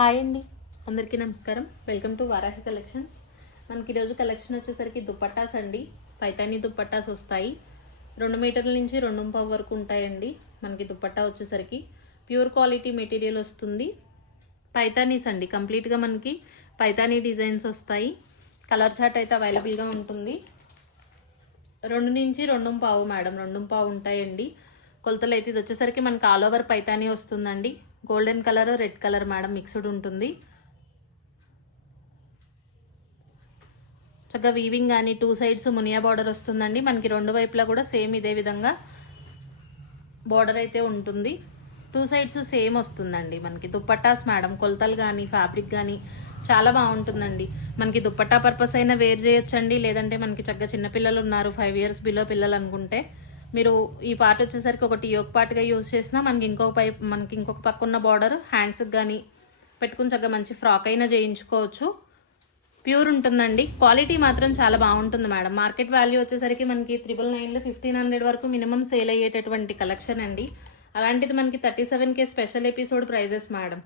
Hi అండి. అందరికీ నమస్కారం. వెల్కమ్ టు వారాహి కలెక్షన్స్ మనకి ఈరోజు కలెక్షన్ వచ్చేసరికి దుప్పట్టాస్ అండి. పైతాని దుప్పట్టాస్ వస్తాయి. రెండు మీటర్ల నుంచి రెండు పావు వరకు ఉంటాయండి. మనకి దుప్పట్టా వచ్చేసరికి ప్యూర్ క్వాలిటీ మెటీరియల్ వస్తుంది. పైతానీస్ అండి. కంప్లీట్గా మనకి పైతానీ డిజైన్స్ వస్తాయి. కలర్ చార్ట్ అయితే అవైలబుల్గా ఉంటుంది. రెండు నుంచి రెండు పావు మేడం. రెండు పావు ఉంటాయండి. కొలతలు అయితే ఇది వచ్చేసరికి మనకి ఆల్ ఓవర్ పైతానీ వస్తుందండి. Golden colour red colour madam mixed ఉంటుంది. చక్కగా వీవింగ్ కానీ టూ సైడ్స్ మునియా బార్డర్ వస్తుందండి. మనకి రెండు వైపులా కూడా సేమ్ ఇదే విధంగా బార్డర్ అయితే ఉంటుంది. టూ సైడ్స్ సేమ్ వస్తుందండి మనకి. దుప్పట్టాస్ మేడం కొలతలు కానీ ఫ్యాబ్రిక్ కానీ చాలా బాగుంటుందండి. మనకి దుప్పట్టా పర్పస్ అయినా వేర్ చేయొచ్చండి. లేదంటే మనకి చక్కగా చిన్నపిల్లలు ఉన్నారు ఫైవ్ ఇయర్స్ బిలో పిల్లలు అనుకుంటే. మీరు ఈ పార్ట్ వచ్చేసరికి ఒకటి యోక్ పార్ట్గా యూజ్ చేసినా మనకి ఇంకొక పై మనకి ఇంకొక పక్క ఉన్న బార్డర్ హ్యాండ్స్కి కానీ పెట్టుకుని చక్కగా మంచి ఫ్రాక్ అయినా చేయించుకోవచ్చు. ప్యూర్ ఉంటుందండి. క్వాలిటీ మాత్రం చాలా బాగుంటుంది మేడం. మార్కెట్ వాల్యూ వచ్చేసరికి మనకి త్రిబుల్ నైన్లో ఫిఫ్టీన్ హండ్రెడ్ వరకు మినిమం సేల్ అయ్యేటటువంటి కలెక్షన్ అండి. అలాంటిది మనకి thirty seven K special episode prizes madam.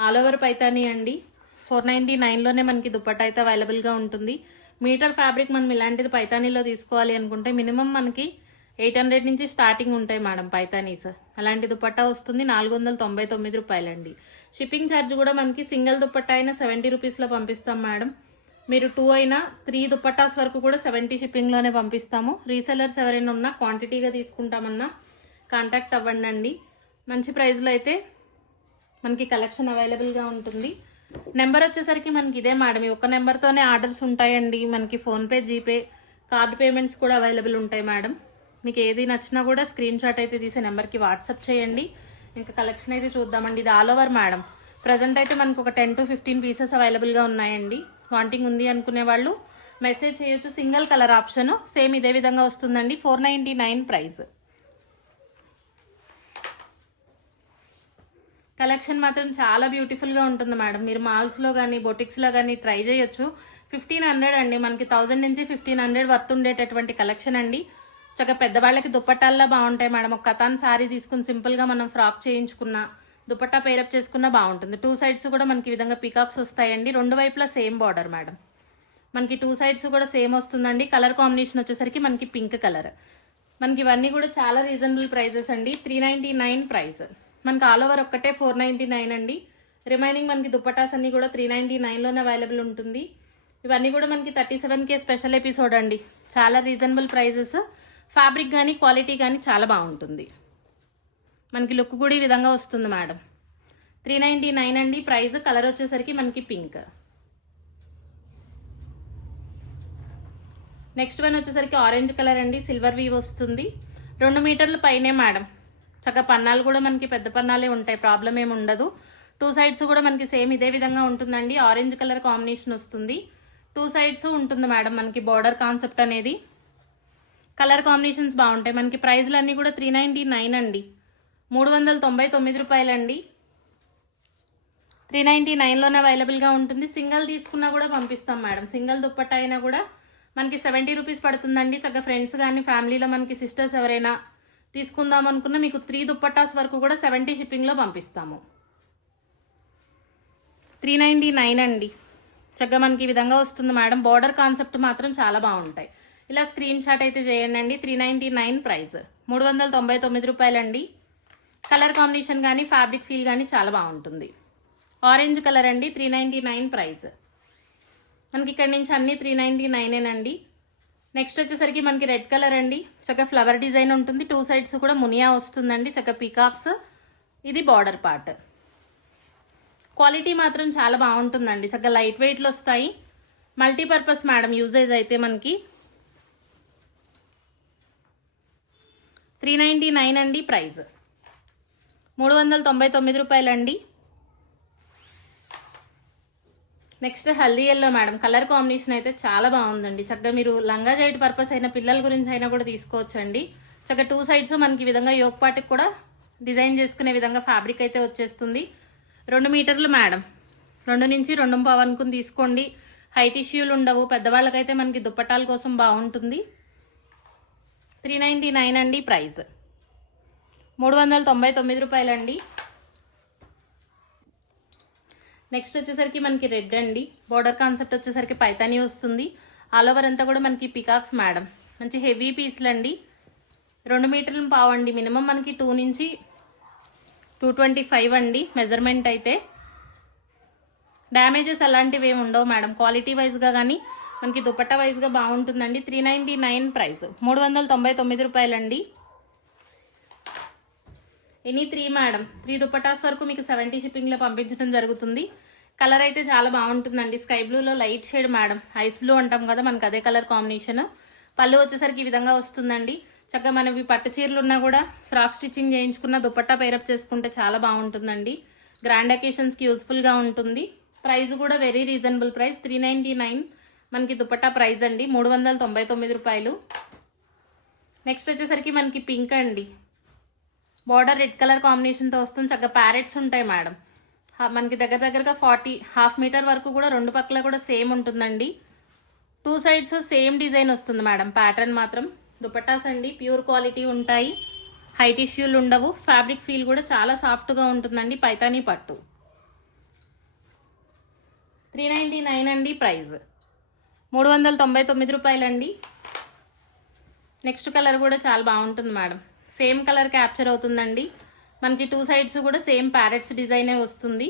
All over Paithani అండి. ఫోర్ నైంటీ నైన్లోనే మనకి దుప్పట్ అయితే అవైలబుల్గా ఉంటుంది. మీటర్ ఫ్యాబ్రిక్ మనం ఇలాంటిది పైతానీలో తీసుకోవాలి అనుకుంటే మినిమం మనకి ఎయిట్ హండ్రెడ్ నుంచి స్టార్టింగ్ ఉంటాయి మేడం పైతానీస్. అలాంటి దుపట్టా వస్తుంది నాలుగు వందల తొంభై తొమ్మిది రూపాయలండి. షిప్పింగ్ ఛార్జ్ కూడా మనకి సింగిల్ దుపట్టా అయినా సెవెంటీ రూపీస్లో పంపిస్తాం మేడం. మీరు టూ అయినా త్రీ దుపట్టాస్ వరకు కూడా సెవెంటీ షిప్పింగ్లోనే పంపిస్తాము. రీసెలర్స్ ఎవరైనా ఉన్నా క్వాంటిటీగా తీసుకుంటామన్నా కాంటాక్ట్ అవ్వండి అండి మంచి ప్రైస్లో అయితే మనకి కలెక్షన్ అవైలబుల్గా ఉంటుంది. నెంబర్ వచ్చేసరికి మనకి ఇదే మేడం. ఈ ఒక్క నెంబర్తోనే ఆర్డర్స్ ఉంటాయండి. మనకి ఫోన్పే జీపే కార్డ్ పేమెంట్స్ కూడా అవైలబుల్ ఉంటాయి మేడం. మీకు ఏది నచ్చినా కూడా స్క్రీన్ షాట్ అయితే తీసే నెంబర్కి వాట్సాప్ చేయండి. ఇంకా కలెక్షన్ అయితే చూద్దామండి. ఇది ఆల్ ఓవర్ మేడం. ప్రజెంట్ అయితే మనకు ఒక టెన్ టు ఫిఫ్టీన్ పీసెస్ అవైలబుల్గా ఉన్నాయండి. వాంటింగ్ ఉంది అనుకునే వాళ్ళు మెసేజ్ చేయొచ్చు. సింగిల్ కలర్ ఆప్షన్ సేమ్ ఇదే విధంగా వస్తుందండి. Four ninety nine price collection మాత్రం చాలా బ్యూటిఫుల్గా ఉంటుంది మేడం. మీరు మాల్స్లో కానీ బొటిక్స్లో కానీ ట్రై చేయొచ్చు. ఫిఫ్టీన్ హండ్రెడ్ అండి. మనకి థౌజండ్ నుంచి ఫిఫ్టీన్ హండ్రెడ్ వర్త్ ఉండేటటువంటి కలెక్షన్ అండి. చక్కగా పెద్దవాళ్ళకి దుప్పట్టాల్లో బాగుంటాయి మేడం. ఒక కథాన్ సారీ తీసుకుని సింపుల్గా మనం ఫ్రాక్ చేయించుకున్న దుపట్టా పేరప్ చేసుకున్నా బాగుంటుంది. టూ సైడ్స్ కూడా మనకి ఈ విధంగా పికాక్స్ వస్తాయండి. రెండు వైపులా సేమ్ బార్డర్ మేడం. మనకి టూ సైడ్స్ కూడా సేమ్ వస్తుందండి. కలర్ కాంబినేషన్ వచ్చేసరికి మనకి పింక్ కలర్. మనకి ఇవన్నీ కూడా చాలా రీజనబుల్ ప్రైజెస్ అండి. Three ninety nine price. మనకి ఆల్ ఓవర్ ఒక్కటే ఫోర్ నైంటీ నైన్ అండి. రిమైనింగ్ మనకి దుప్పటాస్ అన్ని కూడా త్రీ నైంటీ నైన్లోనే అవైలబుల్ ఉంటుంది. ఇవన్నీ కూడా మనకి thirty seven K special episode అండి. చాలా రీజనబుల్ ప్రైజెస్. ఫ్యాబ్రిక్ కానీ క్వాలిటీ కానీ చాలా బాగుంటుంది. మనకి లుక్ కూడా ఈ విధంగా వస్తుంది మేడం. త్రీ నైంటీ నైన్ అండి. ప్రైస్ కలర్ వచ్చేసరికి మనకి పింక్. నెక్స్ట్ వన్ వచ్చేసరికి ఆరెంజ్ కలర్ అండి. సిల్వర్ వీవ్ వస్తుంది. రెండు మీటర్ల పైనే మేడం. చక్కగా పన్నాలు కూడా మనకి పెద్ద పన్నాలే ఉంటాయి. ప్రాబ్లం ఏమి ఉండదు. టూ సైడ్స్ కూడా మనకి సేమ్ ఇదే విధంగా ఉంటుందండి. ఆరెంజ్ కలర్ కాంబినేషన్ వస్తుంది. టూ సైడ్స్ ఉంటుంది మేడం మనకి బార్డర్ కాన్సెప్ట్ అనేది. కలర్ కాంబినేషన్స్ బాగుంటాయి. మనకి ప్రైజ్లు అన్నీ కూడా త్రీ నైంటీ నైన్ అండి. మూడు వందల తొంభై తొమ్మిది రూపాయలండి. త్రీ నైంటీ నైన్లోనే అవైలబుల్గా ఉంటుంది. సింగిల్ తీసుకున్నా కూడా పంపిస్తాం మేడం. సింగిల్ దుప్పట్ట అయినా కూడా మనకి సెవెంటీ రూపీస్ పడుతుందండి. చక్కగా ఫ్రెండ్స్ కానీ ఫ్యామిలీలో మనకి సిస్టర్స్ ఎవరైనా తీసుకుందాం అనుకున్న మీకు త్రీ దుప్పట్టాస్ వరకు కూడా సెవెంటీ షిప్పింగ్లో పంపిస్తాము. త్రీ నైంటీ నైన్ అండి. చక్కగా మనకి ఈ విధంగా వస్తుంది మేడం. బార్డర్ కాన్సెప్ట్ మాత్రం చాలా బాగుంటాయి. ఇలా స్క్రీన్ షాట్ అయితే చేయండి అండి త్రీ నైంటీ నైన్ ప్రైస్ మూడు వందల తొంభై తొమ్మిది రూపాయలండి. కలర్ కాంబినేషన్ కానీ ఫ్యాబ్రిక్ ఫీల్ కానీ చాలా బాగుంటుంది. ఆరెంజ్ కలర్ అండి త్రీ నైంటీ నైన్ ప్రైస్ మనకి ఇక్కడ నుంచి అన్ని త్రీ నైంటీ నైనేనండి నెక్స్ట్ వచ్చేసరికి మనకి రెడ్ కలర్ అండి. చక్కగా ఫ్లవర్ డిజైన్ ఉంటుంది. టూ సైడ్స్ కూడా మునియా వస్తుందండి. చక్కగా పీకాక్స్ ఇది బార్డర్ పార్ట్ క్వాలిటీ మాత్రం చాలా బాగుంటుందండి. చక్కగా లైట్ వెయిట్లో వస్తాయి. మల్టీపర్పస్ మేడం యూజేజ్ అయితే మనకి త్రీ నైంటీ నైన్ అండి ప్రైస్ మూడు వందల తొంభై తొమ్మిది రూపాయలండి. Next haldi yellow madam. Colour combination అయితే చాలా బాగుందండి. చక్కగా మీరు లంగా జైట్ పర్పస్ అయిన పిల్లల గురించి అయినా కూడా తీసుకోవచ్చండి. చక్కగా టూ సైడ్స్ మనకి ఈ విధంగా యోగ్ పాటికి కూడా డిజైన్ చేసుకునే విధంగా ఫ్యాబ్రిక్ అయితే వచ్చేస్తుంది. రెండు మీటర్లు మేడం. రెండు నుంచి రెండు పావు అనుకుని తీసుకోండి. హైట్ ఇష్యూలు ఉండవు. పెద్దవాళ్ళకైతే మనకి దుప్పటాల కోసం బాగుంటుంది. త్రీ నైంటీ నైన్ అండి ప్రైస్ మూడు వందల తొంభై తొమ్మిది రూపాయలండి. నెక్స్ట్ వచ్చేసరికి మనకి రెడ్ అండి. బోర్డర్ కాన్సెప్ట్ వచ్చేసరికి పైతాని వస్తుంది. ఆల్ ఓవర్ అంతా కూడా మనకి పికాక్స్ మేడం. మంచి హెవీ పీస్లు అండి రెండు మీటర్లు పావండి మినిమం మనకి టూ నుంచి టూ ట్వంటీ ఫైవ్ అండి మెజర్మెంట్ అయితే. డ్యామేజెస్ అలాంటివి ఏమి ఉండవు మేడం. క్వాలిటీ వైజ్గా కానీ మనకి దుపట్టా వైజ్గా బాగుంటుందండి. త్రీ నైంటీ నైన్ ప్రైస్ మూడు వందల తొంభై తొమ్మిది రూపాయలండి. Any three madam three dupattas వరకు మీకు సెవెంటీ షిప్పింగ్లో పంపించడం జరుగుతుంది. కలర్ అయితే చాలా బాగుంటుందండి. Sky బ్లూలో light shade madam ice blue అంటాం కదా మనకు అదే కలర్ కాంబినేషన్ పళ్ళు వచ్చేసరికి ఈ విధంగా వస్తుందండి. చక్కగా మనవి పట్టు చీరలు ఉన్నా కూడా ఫ్రాక్ స్టిచ్చింగ్ చేయించుకున్న దుపట్టా పేరప్ చేసుకుంటే చాలా బాగుంటుందండి. గ్రాండ్ అకేషన్స్కి యూస్ఫుల్గా ఉంటుంది. ప్రైస్ కూడా very reasonable price three ninety nine మనకి దుపట్టా ప్రైస్ అండి. మూడు వందల తొంభై తొమ్మిది రూపాయలు. నెక్స్ట్ వచ్చేసరికి మనకి పింక్ అండి. బార్డర్ రెడ్ కలర్ కాంబినేషన్తో వస్తుంది. చక్కగా ప్యారెట్స్ ఉంటాయి మేడం. మనకి దగ్గర దగ్గరగా ఫార్టీ హాఫ్ మీటర్ వరకు కూడా రెండు పక్కల కూడా సేమ్ ఉంటుందండి. టూ సైడ్స్ సేమ్ డిజైన్ వస్తుంది మేడం. ప్యాటర్న్ మాత్రం. దుపట్టాస్ అండి. ప్యూర్ క్వాలిటీ ఉంటాయి. హై టిష్యూలు ఉండవు. ఫ్యాబ్రిక్ ఫీల్ కూడా చాలా సాఫ్ట్గా ఉంటుందండి. పైతానీ పట్టు. త్రీ నైంటీ నైన్ అండి ప్రైస్ మూడు వందల తొంభై తొమ్మిది రూపాయలండి. నెక్స్ట్ కలర్ కూడా చాలా బాగుంటుంది మేడం. సేమ్ కలర్ క్యాప్చర్ అవుతుందండి. మనకి టూ సైడ్స్ కూడా సేమ్ ప్యారెట్స్ డిజైనే వస్తుంది.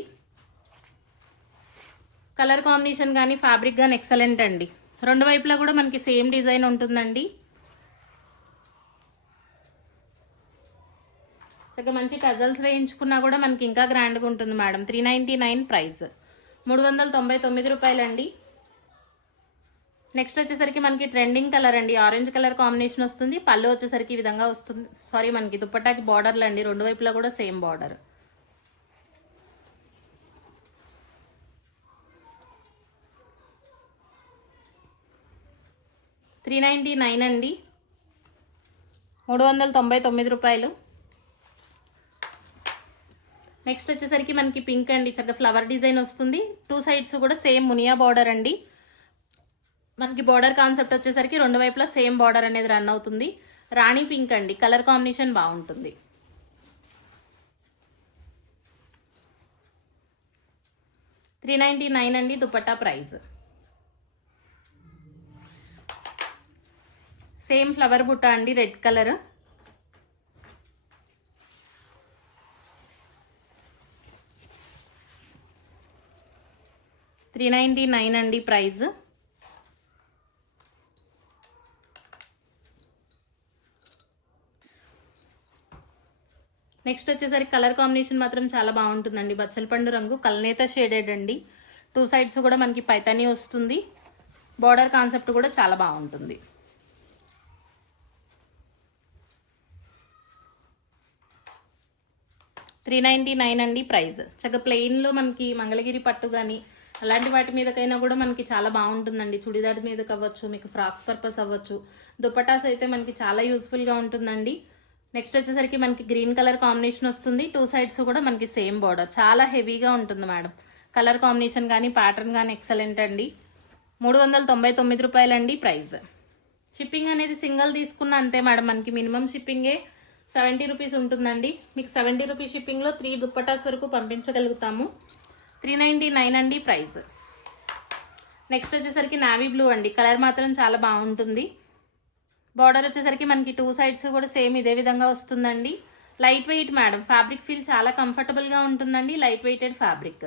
కలర్ కాంబినేషన్ కానీ ఫ్యాబ్రిక్ కానీ ఎక్సలెంట్ అండి. రెండు వైపులా కూడా మనకి సేమ్ డిజైన్ ఉంటుందండి. చక్కగా మంచి టజల్స్ వేయించుకున్నా కూడా మనకి ఇంకా గ్రాండ్గా ఉంటుంది madam. Three ninety nine price మూడు వందల తొంభై తొమ్మిది రూపాయలండి. నెక్స్ట్ వచ్చేసరికి మనకి ట్రెండింగ్ కలర్ అండి. ఆరెంజ్ కలర్ కాంబినేషన్ వస్తుంది. పళ్ళు వచ్చేసరికి ఈ విధంగా వస్తుంది. సారీ మనకి దుప్పటాకి బార్డర్లు అండి. రెండు వైపులా కూడా same border three ninety nine అండి. మూడు వందల తొంభై తొమ్మిది రూపాయలు. నెక్స్ట్ వచ్చేసరికి మనకి పింక్ అండి. చక్కగా ఫ్లవర్ డిజైన్ వస్తుంది. టూ సైడ్స్ కూడా సేమ్ మునియా బార్డర్ అండి. మనకి బార్డర్ కాన్సెప్ట్ వచ్చేసరికి రెండు వైపులా సేమ్ బార్డర్ అనేది రన్ అవుతుంది. రాణి పింక్ అండి. కలర్ కాంబినేషన్ బాగుంటుంది. త్రీ నైంటీ నైన్ అండి దుపట్టా ప్రైస్ సేమ్ ఫ్లవర్ బుట్ట అండి red colour three ninety nine అండి ప్రైజ్ నెక్స్ట్ వచ్చేసరికి కలర్ కాంబినేషన్ మాత్రం చాలా బాగుంటుందండి. బచ్చలపండు రంగు కల్నేత షేడెడ్ అండి టూ సైడ్స్ కూడా మనకి పైతాని వస్తుంది. బార్డర్ కాన్సెప్ట్ కూడా చాలా బాగుంటుంది. త్రీ నైంటీ నైన్ అండి ప్రైస్. చక్కగా ప్లెయిన్లో మనకి మంగళగిరి పట్టు కానీ అలాంటి వాటి మీదకైనా కూడా మనకి చాలా బాగుంటుందండి. చుడిదార్ మీదకి అవ్వచ్చు మీకు ఫ్రాక్స్ పర్పస్ అవ్వచ్చు. దుపటాస్ అయితే మనకి చాలా యూస్ఫుల్గా ఉంటుందండి. నెక్స్ట్ వచ్చేసరికి మనకి గ్రీన్ కలర్ కాంబినేషన్ వస్తుంది. టూ సైడ్స్ కూడా మనకి సేమ్ బార్డర్ చాలా హెవీగా ఉంటుంది మేడం. కలర్ కాంబినేషన్ కానీ ప్యాటర్న్ కానీ ఎక్సలెంట్ అండి. మూడు వందల తొంభై తొమ్మిది రూపాయలండి ప్రైస్. షిప్పింగ్ అనేది సింగిల్ తీసుకున్న అంతే మేడం. మనకి మినిమం షిప్పింగే సెవెంటీ రూపీస్ ఉంటుందండి. మీకు సెవెంటీ రూపీస్ షిప్పింగ్లో త్రీ దుప్పటాస్ వరకు పంపించగలుగుతాము. త్రీ నైంటీ నైన్ అండి ప్రైస్. నెక్స్ట్ వచ్చేసరికి నావీ బ్లూ అండి. కలర్ మాత్రం చాలా బాగుంటుంది. బార్డర్ వచ్చేసరికి మనకి టూ సైడ్స్ కూడా సేమ్ ఇదే విధంగా వస్తుందండి. Light weight madam fabric feel చాలా కంఫర్టబుల్గా ఉంటుందండి. లైట్ వెయిటెడ్ ఫ్యాబ్రిక్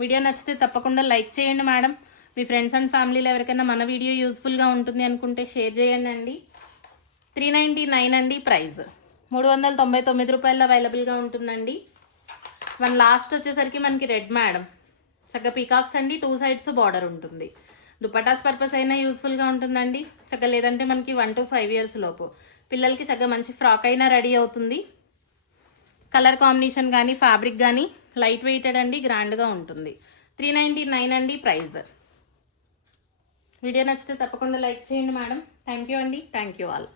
వీడియో నచ్చితే తప్పకుండా లైక్ చేయండి మేడం మీ ఫ్రెండ్స్ అండ్ ఫ్యామిలీలో ఎవరికైనా మన వీడియో యూస్ఫుల్గా ఉంటుంది అనుకుంటే షేర్ చేయండి అండి త్రీ నైంటీ నైన్ అండి ప్రైస్ మూడు వందల తొంభై తొమ్మిది రూపాయలు అవైలబుల్గా ఉంటుందండి. మన లాస్ట్ వచ్చేసరికి మనకి రెడ్ మేడం చక్కగా పీకాక్స్ అండి. టూ సైడ్స్ బార్డర్ ఉంటుంది. దుపటాస్ పర్పస్ అయినా యూస్ఫుల్గా ఉంటుందండి. చక్కగా లేదంటే మనకి వన్ టు ఫైవ్ ఇయర్స్ లోపు. పిల్లలకి చక్కగా మంచి ఫ్రాక్ అయినా రెడీ అవుతుంది. కలర్ కాంబినేషన్ కానీ ఫ్యాబ్రిక్ కానీ లైట్ వెయిటెడ్ అండి గ్రాండ్గా ఉంటుంది. త్రీ నైంటీ నైన్ అండి ప్రైజ్ వీడియో నచ్చితే తప్పకుండా లైక్ చేయండి మేడం. థ్యాంక్ యూ అండి. Thank you all